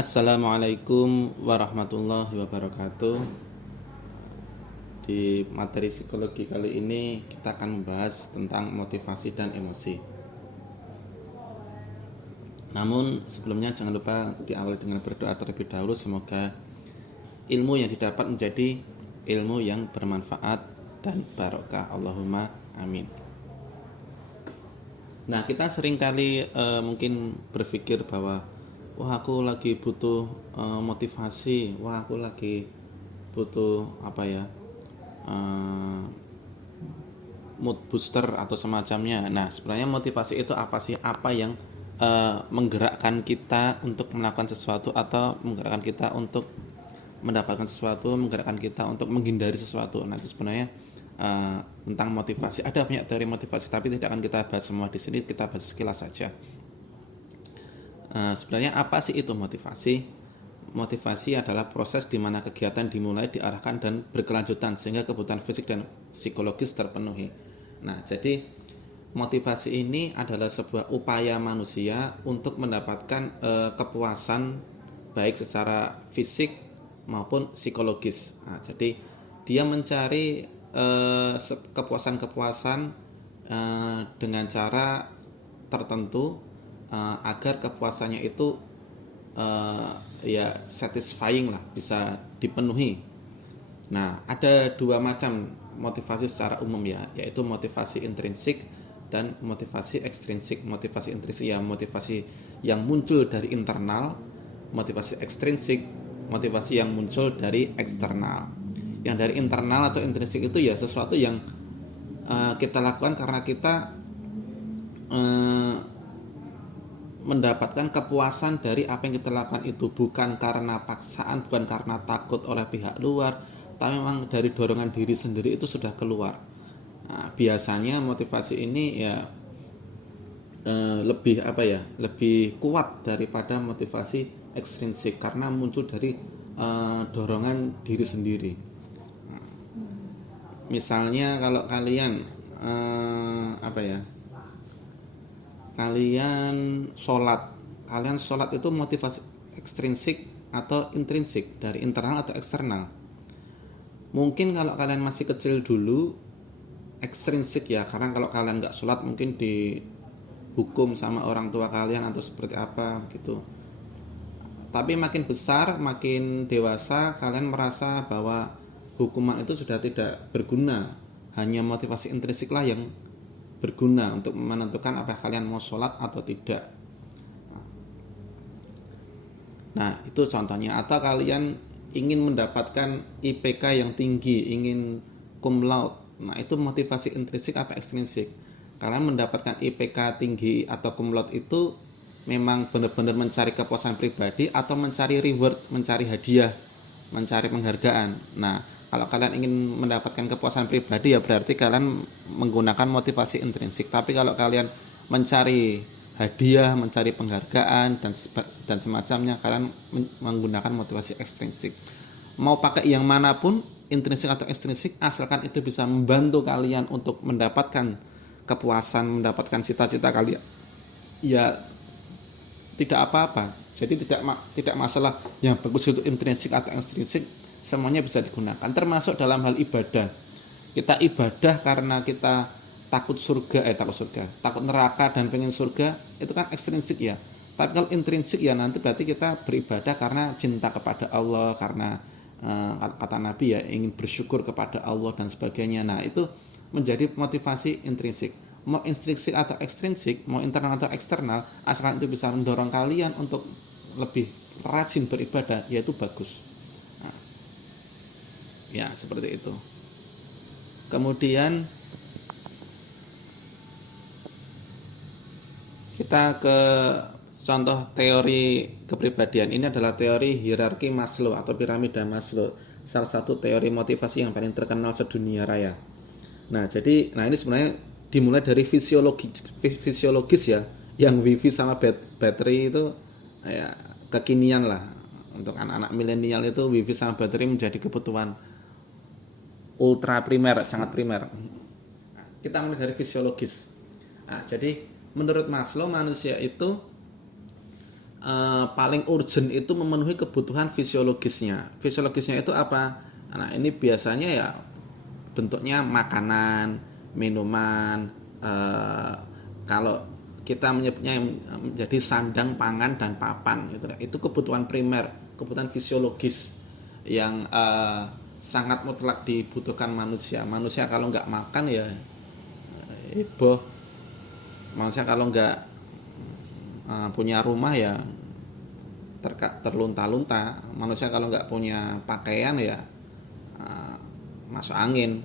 Assalamualaikum warahmatullahi wabarakatuh. Di materi psikologi kali ini kita akan membahas tentang motivasi dan emosi. Namun sebelumnya jangan lupa diawali dengan berdoa terlebih dahulu. Semoga ilmu yang didapat menjadi ilmu yang bermanfaat dan barokah. Allahumma amin. Nah, kita seringkali mungkin berpikir bahwa wah aku lagi butuh motivasi, wah aku lagi butuh mood booster atau semacamnya. Nah, sebenarnya motivasi itu apa sih? Apa yang menggerakkan kita untuk melakukan sesuatu atau menggerakkan kita untuk mendapatkan sesuatu, menggerakkan kita untuk menghindari sesuatu. Nah, itu sebenarnya tentang motivasi. Ada banyak teori motivasi, tapi tidak akan kita bahas semua di sini. Kita bahas sekilas saja. Sebenarnya apa sih itu motivasi? Motivasi adalah proses di mana kegiatan dimulai, diarahkan dan berkelanjutan sehingga kebutuhan fisik dan psikologis terpenuhi. Nah, jadi motivasi ini adalah sebuah upaya manusia untuk mendapatkan kepuasan baik secara fisik maupun psikologis. Nah, jadi dia mencari kepuasan-kepuasan dengan cara tertentu agar kepuasannya itu ya satisfying lah, bisa dipenuhi. Nah, ada dua macam motivasi secara umum ya, yaitu motivasi intrinsik dan motivasi ekstrinsik. Motivasi intrinsik ya motivasi yang muncul dari internal, motivasi ekstrinsik motivasi yang muncul dari eksternal. Yang dari internal atau intrinsik itu ya sesuatu yang kita lakukan karena kita mendapatkan kepuasan dari apa yang kita lakukan itu, bukan karena paksaan, bukan karena takut oleh pihak luar, tapi memang dari dorongan diri sendiri itu sudah keluar. Nah, biasanya motivasi ini ya lebih kuat daripada motivasi ekstrinsik karena muncul dari dorongan diri sendiri. Misalnya kalau kalian kalian sholat itu motivasi ekstrinsik atau intrinsik, dari internal atau eksternal? Mungkin kalau kalian masih kecil dulu ekstrinsik ya, karena kalau kalian nggak sholat mungkin dihukum sama orang tua kalian atau seperti apa gitu. Tapi makin besar, makin dewasa, kalian merasa bahwa hukuman itu sudah tidak berguna, hanya motivasi intrinsik lah yang berguna untuk menentukan apakah kalian mau sholat atau tidak. Nah, itu contohnya. Atau kalian ingin mendapatkan IPK yang tinggi, ingin cum laude. Nah, itu motivasi intrinsik atau ekstrinsik. Kalian mendapatkan IPK tinggi atau cum laude itu memang benar-benar mencari kepuasan pribadi atau mencari reward, mencari hadiah, mencari penghargaan. Nah, kalau kalian ingin mendapatkan kepuasan pribadi ya berarti kalian menggunakan motivasi intrinsik. Tapi kalau kalian mencari hadiah, mencari penghargaan dan semacamnya, kalian menggunakan motivasi ekstrinsik. Mau pakai yang manapun, intrinsik atau ekstrinsik, asalkan itu bisa membantu kalian untuk mendapatkan kepuasan, mendapatkan cita-cita kalian, ya tidak apa-apa. Jadi tidak masalah yang bagus itu intrinsik atau ekstrinsik, semuanya bisa digunakan. Termasuk dalam hal ibadah. Kita ibadah karena kita takut neraka dan pengen surga, itu kan ekstrinsik ya. Tapi kalau intrinsik ya nanti berarti kita beribadah karena cinta kepada Allah, karena kata Nabi ya ingin bersyukur kepada Allah dan sebagainya. Nah, itu menjadi motivasi intrinsik. Mau intrinsik atau ekstrinsik, mau internal atau eksternal, asalkan itu bisa mendorong kalian untuk lebih rajin beribadah, yaitu bagus. Nah, ya seperti itu. Kemudian kita ke contoh teori kepribadian. Ini adalah teori hierarki Maslow atau piramida Maslow, salah satu teori motivasi yang paling terkenal sedunia raya. Nah, ini sebenarnya dimulai dari fisiologis ya, yang wifi sama baterai itu ya kekinian lah. Untuk anak-anak milenial itu wifi sama baterai menjadi kebutuhan ultra primer, sangat primer. Kita mulai dari fisiologis. Nah, jadi menurut Maslow manusia itu paling urgent itu memenuhi kebutuhan fisiologisnya. Fisiologisnya itu apa? Nah, ini biasanya ya bentuknya makanan, minuman, kalau kita menyebutnya yang menjadi sandang, pangan, dan papan gitu. Itu kebutuhan primer, kebutuhan fisiologis yang sangat mutlak dibutuhkan manusia. Manusia kalau nggak makan ya heboh. Manusia kalau nggak punya rumah ya terlunta-lunta. Manusia kalau nggak punya pakaian ya masuk angin,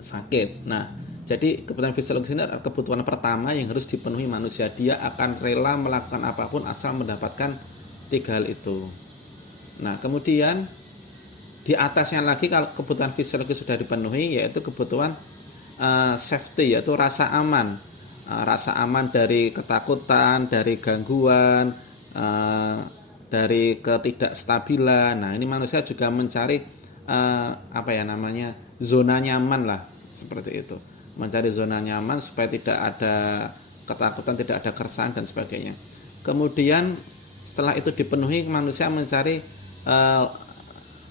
sakit. Nah, jadi kebutuhan fisiologis ini adalah kebutuhan pertama yang harus dipenuhi manusia. Dia akan rela melakukan apapun asal mendapatkan tiga hal itu. Nah, kemudian di atasnya lagi kalau kebutuhan fisiologis sudah dipenuhi, yaitu kebutuhan safety, yaitu rasa aman. Rasa aman dari ketakutan, dari gangguan, dari ketidakstabilan. Nah, ini manusia juga mencari zona nyaman lah, seperti itu. Mencari zona nyaman supaya tidak ada ketakutan, tidak ada keresahan dan sebagainya. Kemudian setelah itu dipenuhi, manusia mencari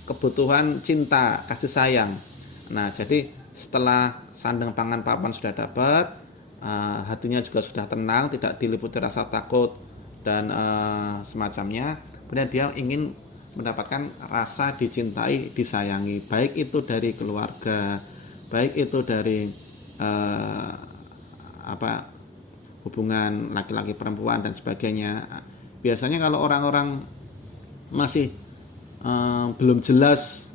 kebutuhan cinta, kasih sayang. Nah, jadi setelah sandang, pangan, papan sudah dapat, hatinya juga sudah tenang, tidak diliputi rasa takut dan semacamnya. Kemudian dia ingin mendapatkan rasa dicintai, disayangi, baik itu dari keluarga, baik itu dari hubungan laki-laki perempuan dan sebagainya. Biasanya kalau orang-orang masih belum jelas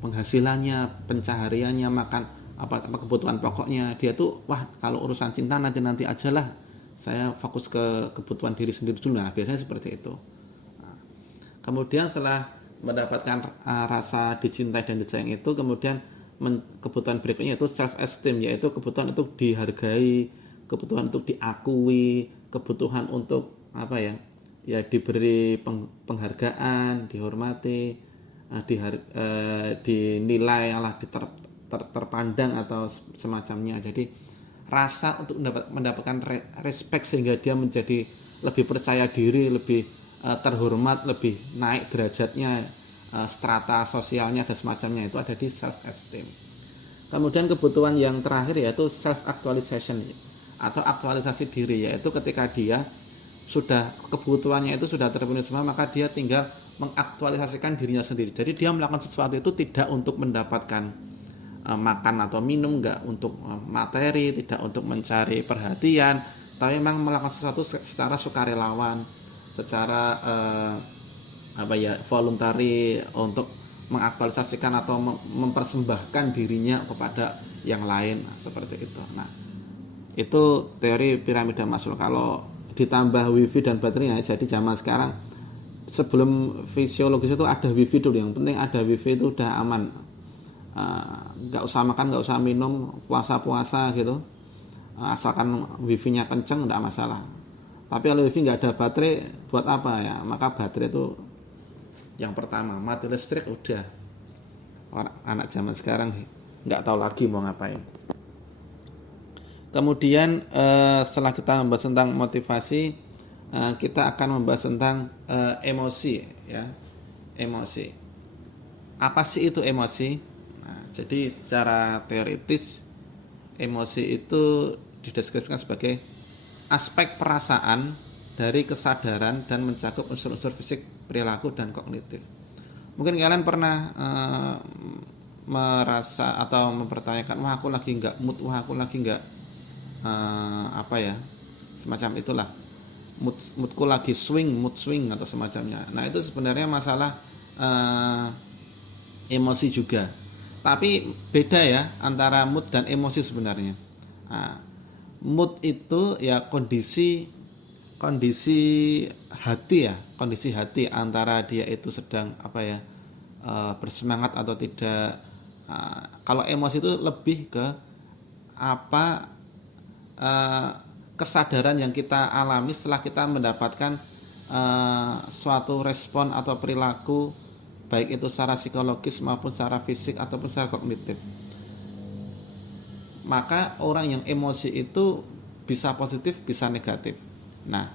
penghasilannya, pencahariannya, makan apa kebutuhan pokoknya, dia tuh kalau urusan cinta nanti ajalah, saya fokus ke kebutuhan diri sendiri dulu. Nah, biasanya seperti itu. Kemudian setelah mendapatkan rasa dicintai dan disayang itu, kemudian kebutuhan berikutnya itu self esteem, yaitu kebutuhan untuk dihargai, kebutuhan untuk diakui, kebutuhan untuk diberi penghargaan, dihormati, dinilai, terpandang atau semacamnya. Jadi rasa untuk mendapatkan respect sehingga dia menjadi lebih percaya diri, lebih terhormat, lebih naik derajatnya, strata sosialnya dan semacamnya, itu ada di self esteem. Kemudian kebutuhan yang terakhir yaitu self actualization atau aktualisasi diri, yaitu ketika dia sudah kebutuhannya itu sudah terpenuhi semua, maka dia tinggal mengaktualisasikan dirinya sendiri. Jadi dia melakukan sesuatu itu tidak untuk mendapatkan makan atau minum, enggak untuk materi, tidak untuk mencari perhatian, tapi memang melakukan sesuatu secara sukarelawan, secara voluntary, untuk mengaktualisasikan atau mempersembahkan dirinya kepada yang lain, seperti itu. Nah, itu teori piramida Maslow. Kalau ditambah wifi dan baterainya, jadi zaman sekarang sebelum fisiologis itu ada wifi dulu. Yang penting ada wifi itu udah aman, nggak usah makan, nggak usah minum, puasa gitu, asalkan wifi-nya kenceng nggak masalah. Tapi kalau wifi nggak ada baterai, buat apa ya? Maka baterai itu yang pertama, mati listrik udah, anak zaman sekarang nggak tahu lagi mau ngapain. Kemudian setelah kita membahas tentang motivasi, kita akan membahas tentang emosi, ya. Emosi. Apa sih itu emosi? Nah, jadi secara teoritis, emosi itu dideskripsikan sebagai aspek perasaan dari kesadaran dan mencakup unsur-unsur fisik, perilaku, dan kognitif. Mungkin kalian pernah merasa atau mempertanyakan, wah aku lagi nggak mood, wah aku lagi nggak semacam itulah, moodku lagi mood swing atau semacamnya. Nah, itu sebenarnya masalah emosi juga, tapi beda ya antara mood dan emosi sebenarnya. Nah, mood itu ya kondisi hati ya, kondisi hati antara dia itu sedang bersemangat atau tidak. Kalau emosi itu lebih ke kesadaran yang kita alami setelah kita mendapatkan suatu respon atau perilaku, baik itu secara psikologis maupun secara fisik ataupun secara kognitif. Maka orang yang emosi itu bisa positif, bisa negatif. Nah,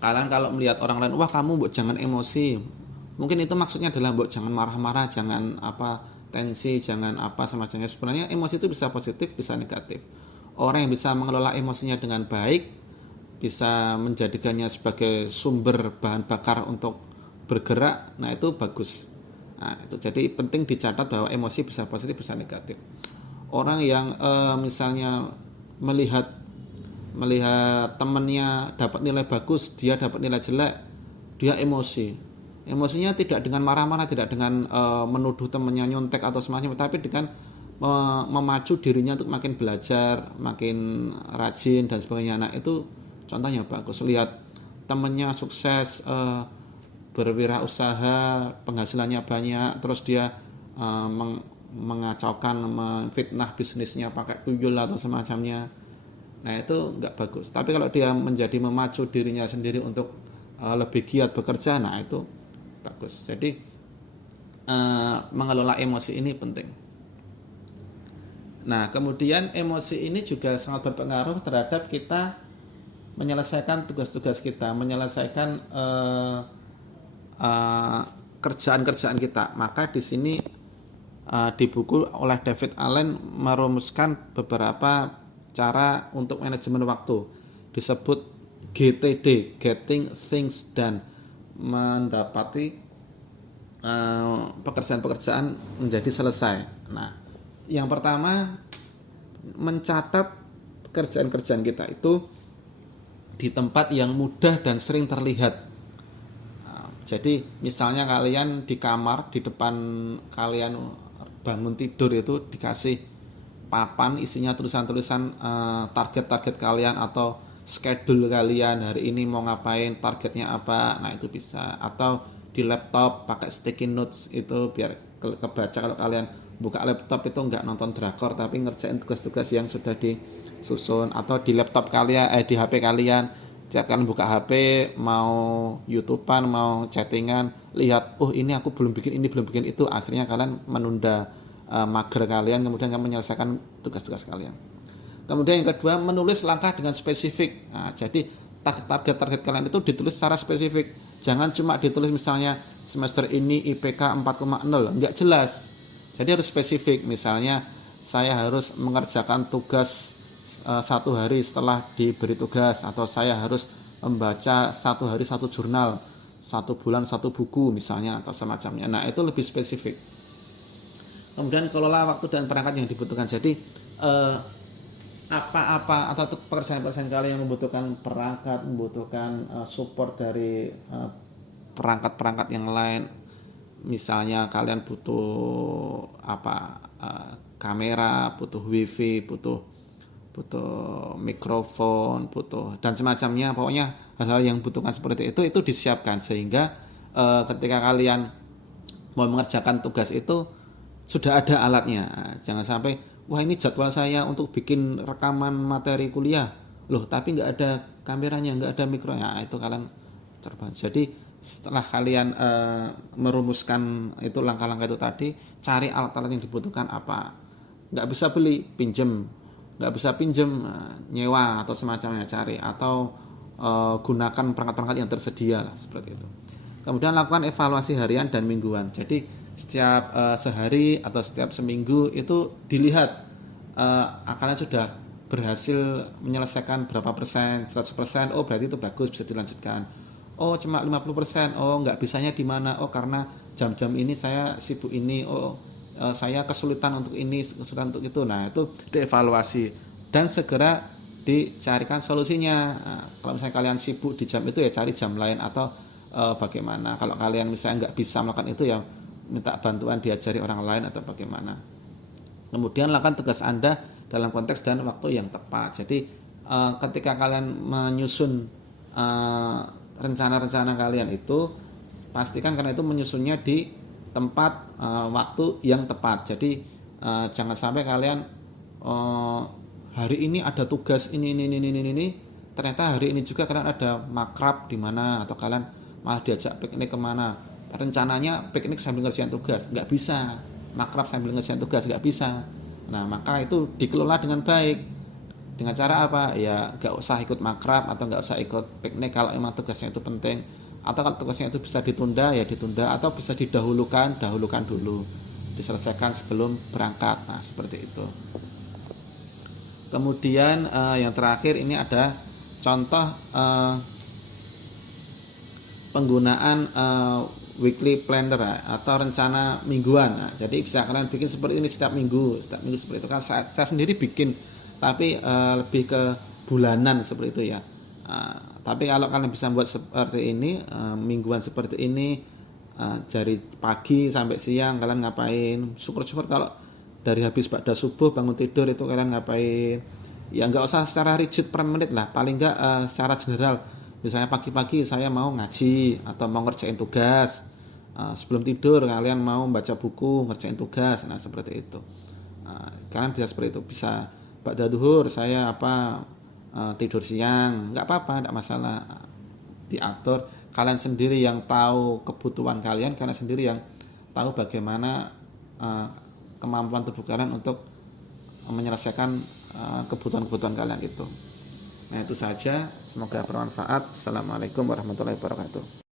Kalian kalau melihat orang lain, wah kamu mbok jangan emosi. Mungkin itu maksudnya adalah mbok jangan marah-marah, jangan tensi, jangan semacamnya. Sebenarnya emosi itu bisa positif, bisa negatif. Orang yang bisa mengelola emosinya dengan baik, bisa menjadikannya sebagai sumber bahan bakar untuk bergerak, nah itu bagus. Nah, itu jadi penting dicatat bahwa emosi bisa positif, bisa negatif. Orang yang misalnya melihat temannya dapat nilai bagus, dia dapat nilai jelek, dia emosi. Emosinya tidak dengan marah-marah, tidak dengan menuduh temannya nyontek atau semacamnya, tapi dengan memacu dirinya untuk makin belajar, makin rajin dan sebagainya. Nah, itu contohnya bagus. Lihat temannya sukses, berwirausaha, penghasilannya banyak, terus dia mengacaukan, memfitnah bisnisnya pakai tuyul atau semacamnya. Nah, itu nggak bagus. Tapi kalau dia menjadi memacu dirinya sendiri untuk lebih giat bekerja, nah itu bagus. Jadi mengelola emosi ini penting. Nah, kemudian emosi ini juga sangat berpengaruh terhadap kita menyelesaikan tugas-tugas kita, menyelesaikan kerjaan-kerjaan kita. Maka di sini di buku oleh David Allen merumuskan beberapa cara untuk manajemen waktu, disebut GTD, Getting Things Done, mendapati pekerjaan-pekerjaan menjadi selesai. Nah, yang pertama, mencatat kerjaan-kerjaan kita itu di tempat yang mudah dan sering terlihat. Jadi misalnya kalian di kamar, di depan kalian bangun tidur itu dikasih papan isinya tulisan-tulisan target-target kalian atau schedule kalian hari ini mau ngapain, targetnya apa. Nah, itu bisa. Atau di laptop pakai sticky notes, itu biar kebaca kalau kalian buka laptop itu nggak nonton drakor tapi ngerjain tugas-tugas yang sudah disusun. Atau di laptop kalian, di HP kalian, setiap kalian buka HP mau YouTubean, mau chattingan, lihat, oh ini aku belum bikin ini, belum bikin itu, akhirnya kalian menunda mager kalian, kemudian kalian menyelesaikan tugas-tugas kalian. Kemudian yang kedua, menulis langkah dengan spesifik. Nah, jadi target-target kalian itu ditulis secara spesifik. Jangan cuma ditulis misalnya semester ini IPK 4,0, enggak jelas. Jadi harus spesifik. Misalnya saya harus mengerjakan tugas 1 hari setelah diberi tugas, atau saya harus membaca 1 hari 1 jurnal, 1 bulan 1 buku misalnya, atau semacamnya. Nah, itu lebih spesifik. Kemudian kelola waktu dan perangkat yang dibutuhkan. Jadi apa-apa atau pekerjaan-pekerjaan kalian yang membutuhkan perangkat, membutuhkan support dari perangkat-perangkat yang lain. Misalnya kalian butuh kamera, butuh wifi, butuh mikrofon, butuh dan semacamnya. Pokoknya hal-hal yang butuhkan seperti itu disiapkan sehingga ketika kalian mau mengerjakan tugas itu sudah ada alatnya. Jangan sampai, wah ini jadwal saya untuk bikin rekaman materi kuliah, loh tapi nggak ada kameranya, nggak ada mikronya. Itu kalian terbang. Jadi setelah kalian merumuskan itu langkah-langkah itu tadi, cari alat-alat yang dibutuhkan apa. Nggak bisa beli, pinjem. Nggak bisa pinjem, nyewa atau semacamnya, cari. Atau gunakan perangkat-perangkat yang tersedia lah, seperti itu. Kemudian lakukan evaluasi harian dan mingguan. Jadi setiap sehari atau setiap seminggu itu dilihat kalian sudah berhasil menyelesaikan berapa persen, 100%, oh berarti itu bagus, bisa dilanjutkan. Oh cuma 50%, oh nggak bisanya di mana, oh karena jam-jam ini saya sibuk ini, oh saya kesulitan untuk ini, kesulitan untuk itu. Nah, itu dievaluasi dan segera dicarikan solusinya. Nah, kalau misalnya kalian sibuk di jam itu, ya cari jam lain atau bagaimana. Kalau kalian misalnya nggak bisa melakukan itu, ya minta bantuan, diajari orang lain atau bagaimana. Kemudian lakukan tugas Anda dalam konteks dan waktu yang tepat. Jadi ketika kalian menyusun rencana-rencana kalian itu, pastikan karena itu menyusunnya di tempat waktu yang tepat. Jadi jangan sampai kalian hari ini ada tugas ini, ternyata hari ini juga kalian ada makrab di mana, atau kalian malah diajak piknik kemana. Rencananya piknik sambil ngerjain tugas, nggak bisa. Makrab sambil ngerjain tugas, nggak bisa. Nah, maka itu dikelola dengan baik, Dengan cara apa? Ya nggak usah ikut makrab atau nggak usah ikut piknik kalau emang tugasnya itu penting. Atau kalau tugasnya itu bisa ditunda ya ditunda, atau bisa didahulukan dulu, diselesaikan sebelum berangkat. Nah seperti itu. Kemudian yang terakhir ini ada contoh penggunaan weekly planner atau rencana mingguan. Nah, jadi bisa kalian bikin seperti ini setiap minggu seperti itu kan. Saya sendiri bikin, tapi lebih ke bulanan seperti itu ya. Tapi kalau kalian bisa buat seperti ini, mingguan seperti ini, dari pagi sampai siang kalian ngapain. Syukur-syukur kalau dari habis pada subuh bangun tidur itu kalian ngapain. Ya nggak usah secara rigid per menit lah, paling nggak secara general. Misalnya pagi-pagi saya mau ngaji atau mau ngerjain tugas, sebelum tidur kalian mau baca buku, ngerjain tugas. Nah seperti itu. Kalian bisa seperti itu. Bisa ba'da duhur saya tidur siang, nggak apa-apa, nggak masalah. Diatur. Kalian sendiri yang tahu kebutuhan kalian sendiri yang tahu bagaimana kemampuan tubuh kalian untuk menyelesaikan kebutuhan-kebutuhan kalian itu. Nah itu saja, semoga bermanfaat. Assalamualaikum warahmatullahi wabarakatuh.